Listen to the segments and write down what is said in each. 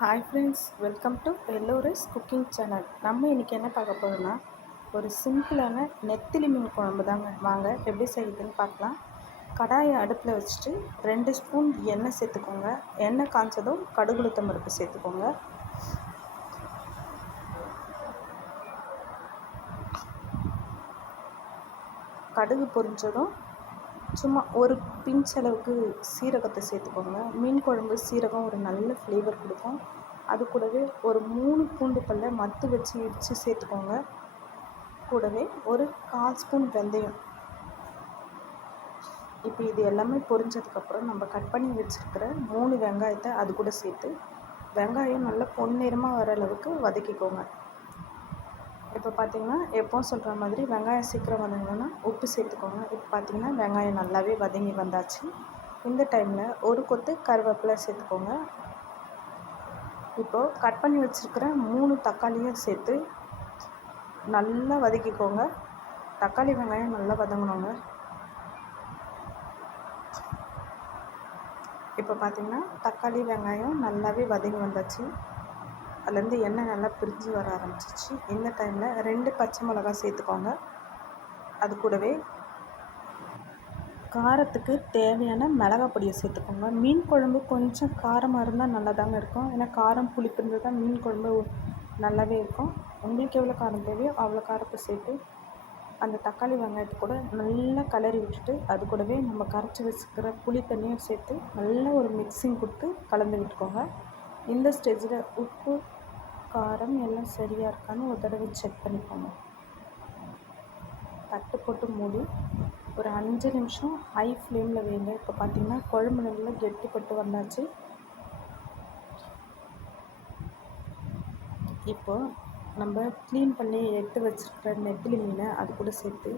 Hi friends, welcome to எல்லோரிஸ் cooking channel. நம்ம இன்றைக்கி என்ன பார்க்க போகிறோம்னா, ஒரு சிம்பிளான நெத்திலி மீன் குழம்பு தாங்க. வாங்க எப்படி செய்யுதுன்னு பார்க்கலாம். கடாயை அடுப்பில் வச்சுட்டு 2 ஸ்பூன் எண்ணெய் சேர்த்துக்கோங்க. எண்ணெய் காய்ச்சதும் கடுகு உளுத்தம் பருப்பு சேர்த்துக்கோங்க. கடுகு பொரிஞ்சதும் சும்மா ஒரு பிஞ்ச் அளவுக்கு சீரகத்தை சேர்த்துக்கோங்க. மீன் குழம்பு சீரகம் ஒரு நல்ல ஃப்ளேவர் கொடுக்கும். அது கூடவே ஒரு 3 பூண்டு பல்லை மத்து வச்சு இடித்து சேர்த்துக்கோங்க. கூடவே ஒரு 1/4 ஸ்பூன் வெந்தயம். இப்போ இது எல்லாமே பொரிஞ்சதுக்கப்புறம் நம்ம கட் பண்ணி வச்சுருக்கிற 3 வெங்காயத்தை அது கூட சேர்த்து வெங்காயம் நல்லா பொன்னிறமாக வர அளவுக்கு வதக்கிக்கோங்க. இப்போ பார்த்திங்கன்னா எப்போவும் சொல்கிற மாதிரி வெங்காயம் சீக்கிரம் வதங்கணுன்னா உப்பு சேர்த்துக்கோங்க. இப்போ பார்த்திங்கன்னா வெங்காயம் நல்லாவே வதங்கி வந்தாச்சு. இந்த டைமில் ஒரு கொத்து கருவேப்பிலை சேர்த்துக்கோங்க. இப்போது கட் பண்ணி வச்சுருக்கிற 3 தக்காளியும் சேர்த்து நல்லா வதக்கிக்கோங்க. தக்காளி வெங்காயம் நல்லா வதங்கணுங்க. இப்போ பார்த்திங்கன்னா தக்காளி வெங்காயம் நல்லாவே வதங்கி வந்தாச்சு. அதுலேருந்து எண்ணெய் நல்லா பிரிஞ்சு வர ஆரம்பிச்சிச்சு. இந்த டைமில் 2 பச்சை மிளகாய் சேர்த்துக்கோங்க. அது கூடவே காரத்துக்கு தேவையான மிளகாய் பொடியை சேர்த்துக்கோங்க. மீன் குழம்பு கொஞ்சம் காரமாக இருந்தால் நல்லா தாங்க இருக்கும். ஏன்னா காரம் புளிப்பு இருந்தால் தான் மீன் குழம்பு நல்லாவே இருக்கும். உங்களுக்கு எவ்வளோ காரம் தேவையோ அவ்வளோ காரத்தை சேர்த்து அந்த தக்காளி வெங்காயத்தை கூட நல்லா கிளறி விட்டுட்டு அது கூடவே நம்ம கரைச்சி வச்சுக்கிற புளி தண்ணியும் சேர்த்து நல்லா ஒரு மிக்சிங் கொடுத்து கலந்து விட்டுக்கோங்க. இந்த ஸ்டேஜில் உப்பு காரம் எல்லாம் சரியாக இருக்கான்னு ஒரு தடவை செக் பண்ணிக்கோங்க. தட்டு போட்டு மூடி ஒரு 5 நிமிஷம் ஹை ஃப்ளேமில் வைங்க. இப்போ பார்த்திங்கன்னா குழம்பு நல்லா கெட்டிப்பட்டு வந்தாச்சு. இப்போது நம்ம க்ளீன் பண்ணி எடுத்து வச்சுருக்கிற நெத்திலி மீனை அது கூட சேர்த்து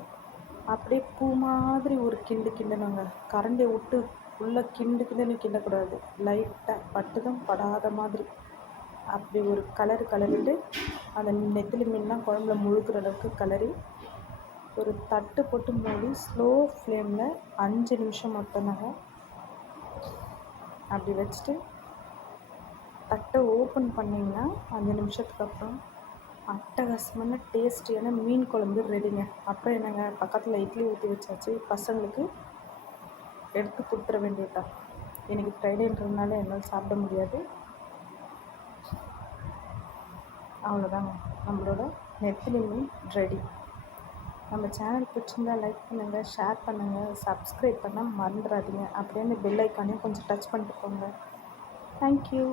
அப்படியே பூ மாதிரி ஒரு கிண்டணுங்க. கரண்டியை விட்டு உள்ளே கிண்டக்கூடாது. லைட்டாக பட்டுதான் படாத மாதிரி அப்படி ஒரு கலரிட்டு அந்த நெத்திலி மீன்லாம் குழம்புல முழுக்கிற அளவுக்கு கலரி ஒரு தட்டு போட்டு மூடி ஸ்லோ ஃப்ளேமில் 5 நிமிஷம் மட்டும்தாங்க. அப்படி வச்சுட்டு தட்டை ஓப்பன் பண்ணிங்கன்னா 5 நிமிஷத்துக்கு அப்புறம் அட்டகாசமான டேஸ்டியான மீன் குழம்பு ரெடிங்க. அப்புறம் என்னங்க, பக்கத்தில் இட்லி ஊற்றி வச்சாச்சு. பசங்களுக்கு எடுத்து கொடுத்துட வேண்டியதுதான். இன்றைக்கி ஃப்ரைடேன்றதுனால என்னால் சாப்பிட முடியாது. அவ்வளோதாங்க, நம்மளோட நெத்திலி மீன் ரெடி. நம்ம சேனல் பிடிச்சிருந்தா லைக் பண்ணுங்கள், ஷேர் பண்ணுங்கள், சப்ஸ்கிரைப் பண்ண மறந்துடாதீங்க. அப்படியே அந்த பெல் ஐக்கானையும் கொஞ்சம் டச் பண்ணிட்டு போங்க. தேங்க்யூ.